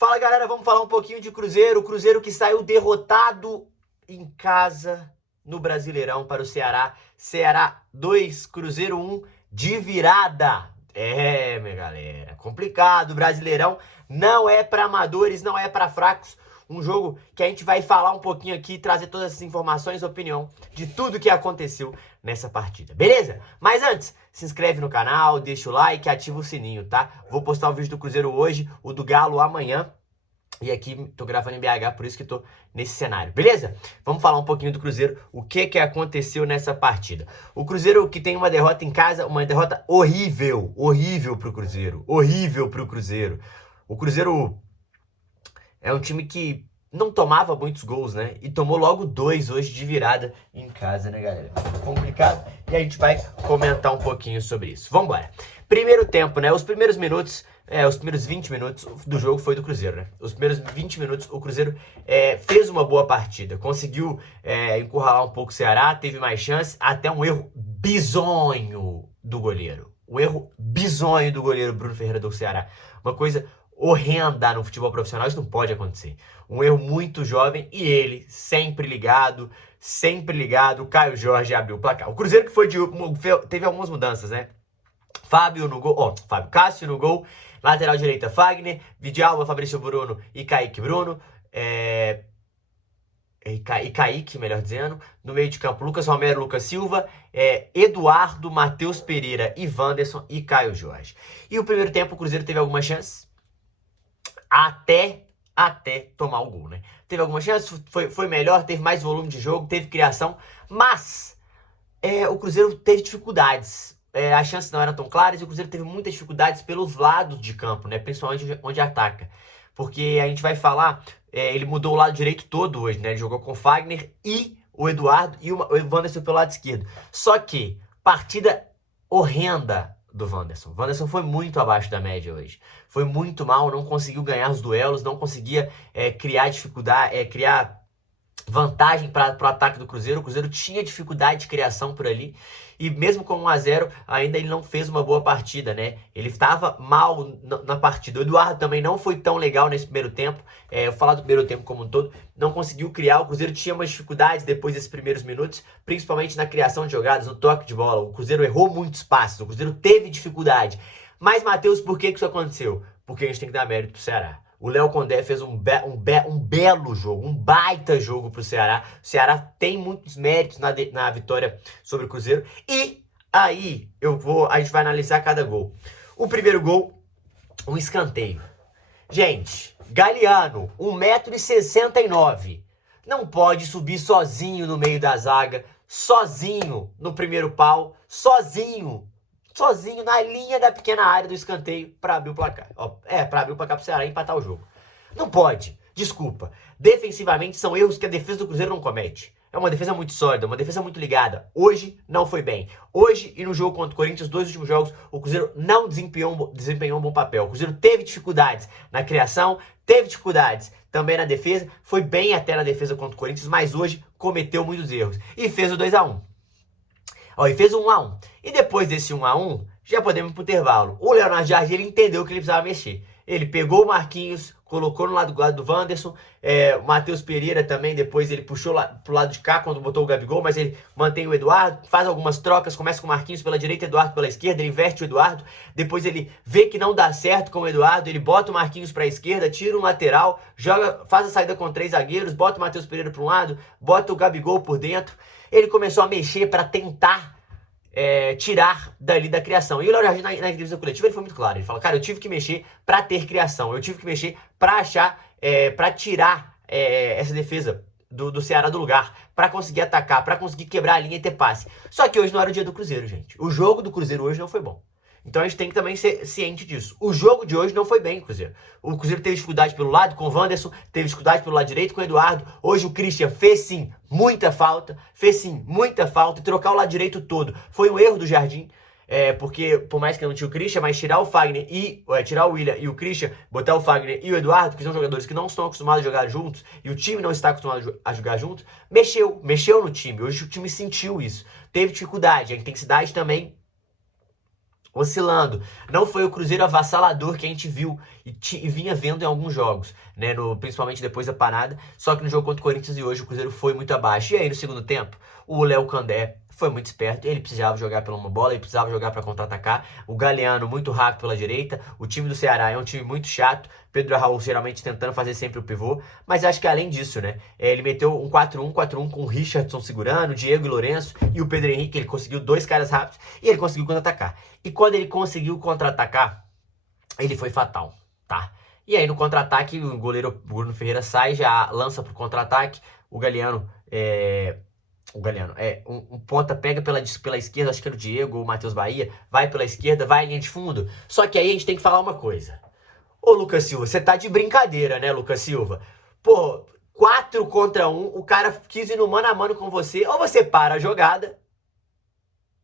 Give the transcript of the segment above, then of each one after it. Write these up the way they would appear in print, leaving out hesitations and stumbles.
Fala galera, vamos falar um pouquinho de Cruzeiro. O Cruzeiro que saiu derrotado em casa no Brasileirão para o Ceará. Ceará 2, Cruzeiro 1 de virada. Minha galera, complicado. O Brasileirão não é para amadores, não é para fracos. Um jogo que a gente vai falar um pouquinho aqui, trazer todas essas informações, opinião de tudo que aconteceu nessa partida, beleza? Mas antes, se inscreve no canal, deixa o like, ativa o sininho, tá? Vou postar o vídeo do Cruzeiro hoje, o do Galo amanhã. E aqui tô gravando em BH, por isso que tô nesse cenário, beleza? Vamos falar um pouquinho do Cruzeiro, o que aconteceu nessa partida. O Cruzeiro que tem uma derrota em casa, uma derrota horrível pro Cruzeiro, horrível pro Cruzeiro. O Cruzeiro é um time que não tomava muitos gols, né? E tomou logo 2 hoje de virada em casa, né, galera? Complicado. E a gente vai comentar um pouquinho sobre isso. Vambora. Primeiro tempo, né? Os primeiros minutos, os primeiros 20 minutos do jogo foi do Cruzeiro, né? Os primeiros 20 minutos o Cruzeiro fez uma boa partida. Conseguiu encurralar um pouco o Ceará, teve mais chances, até um erro bizonho do goleiro. Um erro bizonho do goleiro Bruno Ferreira do Ceará. Uma coisa horrenda no futebol profissional, isso não pode acontecer. Um erro muito jovem e ele sempre ligado, o Caio Jorge abriu o placar. O Cruzeiro que teve algumas mudanças, né? Fábio no gol, Cássio no gol, lateral direita Fagner, Vidalba, Fabrício Bruno e Kaique Bruno, e Kaique, melhor dizendo. No meio de campo, Lucas Romero, Lucas Silva, Eduardo, Matheus Pereira e Wanderson e Caio Jorge. E o primeiro tempo o Cruzeiro teve algumas chances, até tomar o gol, né? Teve algumas chances, foi melhor, teve mais volume de jogo, teve criação, mas o Cruzeiro teve dificuldades. As chances não eram tão claras e o Cruzeiro teve muitas dificuldades pelos lados de campo, né? Principalmente onde ataca. Porque a gente vai falar, ele mudou o lado direito todo hoje, né? Ele jogou com o Fagner e o Eduardo e o Wanderson pelo lado esquerdo. Só que, partida horrenda do Wanderson. O Wanderson foi muito abaixo da média hoje. Foi muito mal, não conseguiu ganhar os duelos, não conseguia criar dificuldade, criar vantagem para o ataque do Cruzeiro. O Cruzeiro tinha dificuldade de criação por ali. E mesmo com 1 a 0, ainda ele não fez uma boa partida, né? Ele estava mal na partida. O Eduardo também não foi tão legal nesse primeiro tempo. Vou falar do primeiro tempo como um todo. Não conseguiu criar. O Cruzeiro tinha umas dificuldades depois desses primeiros minutos, principalmente na criação de jogadas, no toque de bola. O Cruzeiro errou muitos passes. O Cruzeiro teve dificuldade. Mas, Matheus, por que isso aconteceu? Porque a gente tem que dar mérito pro Ceará. O Léo Condé fez um belo jogo, um baita jogo pro Ceará. O Ceará tem muitos méritos na vitória sobre o Cruzeiro. E aí a gente vai analisar cada gol. O primeiro gol, um escanteio. Gente, Galeano, 1,69 m. Não pode subir sozinho no meio da zaga, sozinho no primeiro pau, sozinho na linha da pequena área do escanteio para abrir o placar. Para abrir o placar pro Ceará e empatar o jogo. Não pode, desculpa. Defensivamente são erros que a defesa do Cruzeiro não comete. É uma defesa muito sólida, uma defesa muito ligada. Hoje não foi bem. Hoje e no jogo contra o Corinthians, os 2 últimos jogos, o Cruzeiro não desempenhou um bom papel. O Cruzeiro teve dificuldades na criação, teve dificuldades também na defesa, foi bem até na defesa contra o Corinthians, mas hoje cometeu muitos erros. E fez o 2 a 1. E fez o 1 a 1. E depois desse 1 a 1, já podemos ir pro intervalo. O Leonardo Jardim, ele entendeu que ele precisava mexer. Ele pegou o Marquinhos, colocou no lado do Wanderson. O Matheus Pereira também, depois ele puxou pro lado de cá quando botou o Gabigol, mas ele mantém o Eduardo, faz algumas trocas, começa com o Marquinhos pela direita, Eduardo pela esquerda, ele inverte o Eduardo. Depois ele vê que não dá certo com o Eduardo, ele bota o Marquinhos pra esquerda, tira um lateral, faz a saída com 3 zagueiros, bota o Matheus Pereira pra um lado, bota o Gabigol por dentro. Ele começou a mexer para tentar tirar dali da criação. E o Léo Jardim na entrevista coletiva ele foi muito claro. Ele falou, cara, eu tive que mexer para ter criação. Eu tive que mexer para achar, para tirar essa defesa do Ceará do lugar, para conseguir atacar, para conseguir quebrar a linha e ter passe. Só que hoje não era o dia do Cruzeiro, gente. O jogo do Cruzeiro hoje não foi bom. Então a gente tem que também ser ciente disso. O jogo de hoje não foi bem, Cruzeiro. O Cruzeiro teve dificuldade pelo lado com o Wanderson, teve dificuldade pelo lado direito com o Eduardo. Hoje o Christian fez sim muita falta, e trocar o lado direito todo. Foi um erro do Jardim, porque por mais que não tinha o Christian, mas tirar o Fagner tirar o William e o Christian, botar o Fagner e o Eduardo, que são jogadores que não estão acostumados a jogar juntos, e o time não está acostumado a jogar juntos, mexeu no time. Hoje o time sentiu isso. Teve dificuldade, a intensidade também oscilando. Não foi o Cruzeiro avassalador que a gente viu e vinha vendo em alguns jogos, né? Principalmente depois da parada. Só que no jogo contra o Corinthians e hoje o Cruzeiro foi muito abaixo. E aí no segundo tempo, o Léo Condé foi muito esperto. Ele precisava jogar pela uma bola, ele precisava jogar para contra-atacar. O Galeano muito rápido pela direita. O time do Ceará é um time muito chato. Pedro Raul geralmente tentando fazer sempre o pivô. Mas acho que além disso, né? Ele meteu um 4-1 com o Richardson segurando, o Diego e Lourenço e o Pedro Henrique. Ele conseguiu dois caras rápidos e ele conseguiu contra-atacar. E quando ele conseguiu contra-atacar, ele foi fatal, tá? E aí no contra-ataque, o goleiro Bruno Ferreira sai, já lança pro contra-ataque. O Galeano, um ponta pega pela esquerda, acho que era o Diego ou o Matheus Bahia, vai pela esquerda, vai em linha de fundo. Só que aí a gente tem que falar uma coisa. Ô, Lucas Silva, você tá de brincadeira, né, Lucas Silva? Pô, 4 contra 1, o cara quis ir no mano a mano com você. Ou você para a jogada,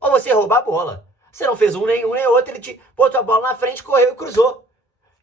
ou você rouba a bola. Você não fez nenhum nem outro, ele te botou a bola na frente, correu e cruzou.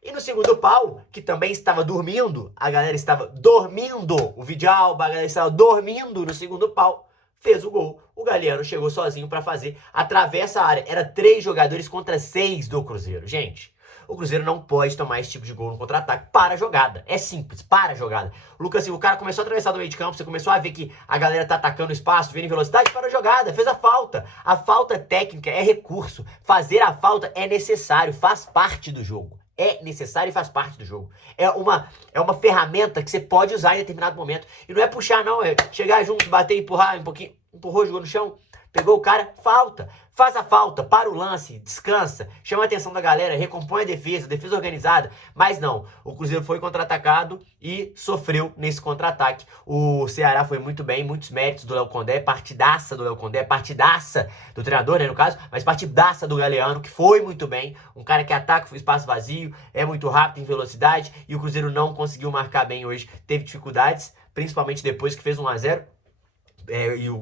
E no segundo pau, que também estava dormindo, a galera estava dormindo, o Vidalba, a galera estava dormindo no segundo pau, fez o gol. O Galeano chegou sozinho para fazer, atravessa a área. Era 3 jogadores contra 6 do Cruzeiro. Gente, o Cruzeiro não pode tomar esse tipo de gol no contra-ataque. Para a jogada. É simples, para a jogada. Lucas, o cara começou a atravessar do meio de campo, você começou a ver que a galera tá atacando o espaço, vindo em velocidade, para a jogada, fez a falta. A falta técnica é recurso. Fazer a falta é necessário, faz parte do jogo. É necessário e faz parte do jogo. É uma ferramenta que você pode usar em determinado momento. E não é puxar, não. É chegar junto, bater, empurrar um pouquinho. Empurrou, jogou no chão. Pegou o cara, falta. Faz a falta, para o lance, descansa, chama a atenção da galera, recompõe a defesa organizada. Mas não, o Cruzeiro foi contra-atacado e sofreu nesse contra-ataque. O Ceará foi muito bem, muitos méritos do Léo Condé, partidaça do Léo Condé, partidaça do treinador, né, no caso, mas partidaça do Galeano, que foi muito bem. Um cara que ataca o espaço vazio, é muito rápido, em velocidade, e o Cruzeiro não conseguiu marcar bem hoje, teve dificuldades, principalmente depois que fez 1-0.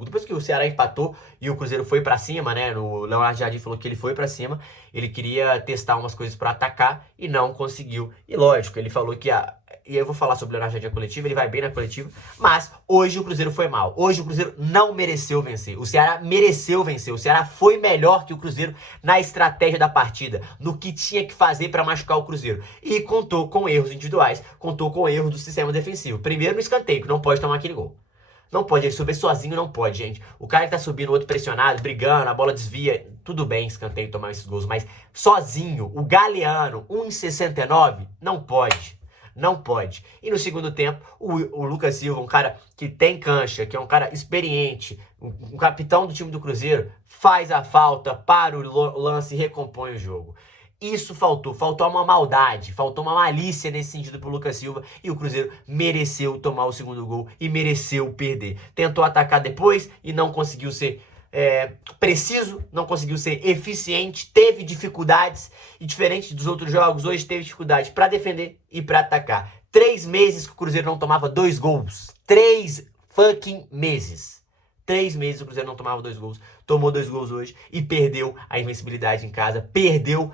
Depois que o Ceará empatou e o Cruzeiro foi pra cima, né? O Leonardo Jardim falou que ele foi pra cima. Ele queria testar umas coisas pra atacar e não conseguiu. E lógico, ele falou que e eu vou falar sobre o Leonardo Jardim coletiva, ele vai bem na coletiva. Mas hoje o Cruzeiro foi mal. Hoje o Cruzeiro não mereceu vencer. O Ceará mereceu vencer. O Ceará foi melhor que o Cruzeiro na estratégia da partida, no que tinha que fazer pra machucar o Cruzeiro. E contou com erros individuais, contou com erros do sistema defensivo. Primeiro no escanteio, que não pode tomar aquele gol. Não pode, ele subir sozinho não pode, gente. O cara que tá subindo, o outro pressionado, brigando, a bola desvia, tudo bem, escanteio tomar esses gols, mas sozinho, o Galeano, 1,69, não pode. Não pode. E no segundo tempo, o Lucas Silva, um cara que tem cancha, que é um cara experiente, um capitão do time do Cruzeiro, faz a falta, para o lance e recompõe o jogo. Isso faltou uma maldade, faltou uma malícia nesse sentido pro Lucas Silva e o Cruzeiro mereceu tomar o segundo gol e mereceu perder. Tentou atacar depois e não conseguiu ser preciso, não conseguiu ser eficiente, teve dificuldades e diferente dos outros jogos, hoje teve dificuldade para defender e para atacar. 3 meses que o Cruzeiro não tomava 2 gols. 3 fucking meses. 3 meses o Cruzeiro não tomava 2 gols. Tomou 2 gols hoje e perdeu a invencibilidade em casa. Perdeu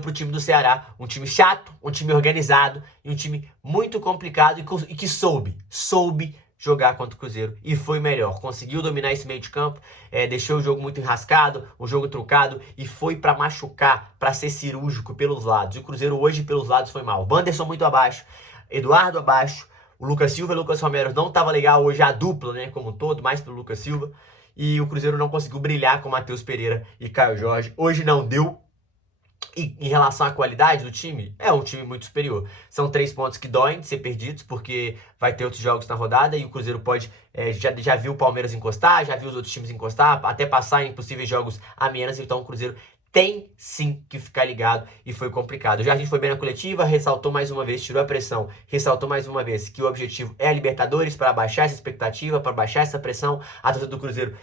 pro time do Ceará. Um time chato, um time organizado e um time muito complicado e que soube jogar contra o Cruzeiro e foi melhor. Conseguiu dominar esse meio de campo, deixou o jogo muito enrascado, o jogo truncado e foi pra machucar, pra ser cirúrgico pelos lados. E o Cruzeiro hoje pelos lados foi mal. Wanderson muito abaixo, Eduardo abaixo, o Lucas Silva e o Lucas Romero não tava legal hoje, a dupla, né, como um todo, mais pelo Lucas Silva. E o Cruzeiro não conseguiu brilhar com o Matheus Pereira e Caio Jorge. Hoje não deu. E em relação à qualidade do time, é um time muito superior. São 3 pontos que doem de ser perdidos, porque vai ter outros jogos na rodada e o Cruzeiro pode, já viu o Palmeiras encostar, já viu os outros times encostar, até passar em possíveis jogos a menos, então o Cruzeiro tem sim que ficar ligado e foi complicado. O Jardim foi bem na coletiva, ressaltou mais uma vez, tirou a pressão, ressaltou mais uma vez que o objetivo é a Libertadores para baixar essa expectativa, para baixar essa pressão. A torcida do Cruzeiro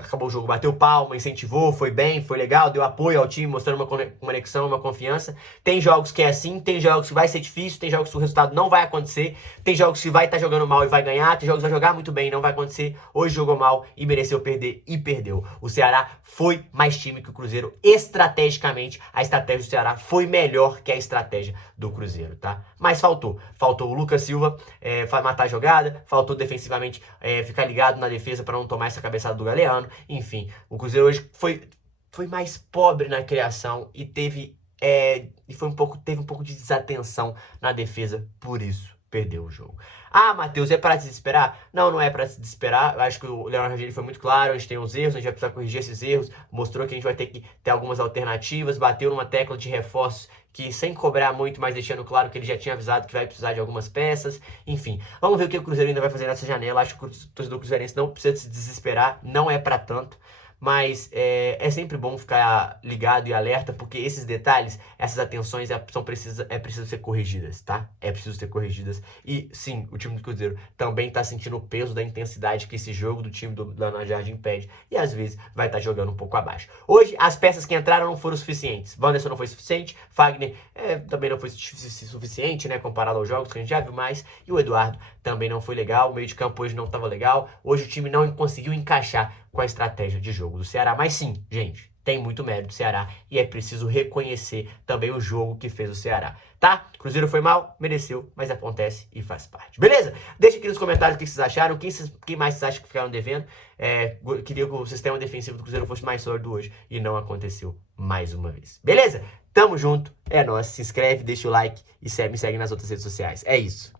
acabou o jogo, bateu palma, incentivou, foi bem, foi legal, deu apoio ao time, mostrando uma conexão, uma confiança. Tem jogos que é assim, tem jogos que vai ser difícil, tem jogos que o resultado não vai acontecer, tem jogos que vai estar jogando mal e vai ganhar, tem jogos que vai jogar muito bem e não vai acontecer. Hoje jogou mal e mereceu perder e perdeu. O Ceará foi mais time que o Cruzeiro. Estrategicamente, a estratégia do Ceará foi melhor que a estratégia do Cruzeiro, tá? Mas faltou o Lucas Silva matar a jogada, faltou defensivamente ficar ligado na defesa para não tomar essa cabeçada do Galeano, enfim, o Cruzeiro hoje foi foi mais pobre na criação e teve um pouco de desatenção na defesa, por isso perdeu o jogo. Ah, Matheus, é para se desesperar? Não, não é para se desesperar. Eu acho que o Leonardo Jardim foi muito claro, a gente tem os erros, a gente vai precisar corrigir esses erros, mostrou que a gente vai ter que ter algumas alternativas, bateu numa tecla de reforços que sem cobrar muito, mas deixando claro que ele já tinha avisado que vai precisar de algumas peças, enfim. Vamos ver o que o Cruzeiro ainda vai fazer nessa janela. Acho que o torcedor cruzeirense não precisa se desesperar, não é para tanto. Mas é sempre bom ficar ligado e alerta, porque esses detalhes, essas atenções é preciso ser corrigidas, tá? É preciso ser corrigidas. E sim, o time do Cruzeiro também tá sentindo o peso da intensidade que esse jogo do time do Leonardo Jardim pede. E às vezes vai estar jogando um pouco abaixo. Hoje, as peças que entraram não foram suficientes. Wanderson não foi suficiente, Fagner também não foi suficiente, né? Comparado aos jogos que a gente já viu mais. E o Eduardo também não foi legal. O meio de campo hoje não estava legal. Hoje o time não conseguiu encaixar com a estratégia de jogo do Ceará. Mas sim, gente, tem muito mérito do Ceará e é preciso reconhecer também o jogo que fez o Ceará, tá? Cruzeiro foi mal, mereceu, mas acontece e faz parte. Beleza? Deixa aqui nos comentários o que vocês acharam, quem mais vocês acham que ficaram devendo. Queria que o sistema defensivo do Cruzeiro fosse mais sólido hoje e não aconteceu mais uma vez. Beleza? Tamo junto, é nóis, se inscreve, deixa o like e me segue nas outras redes sociais. É isso.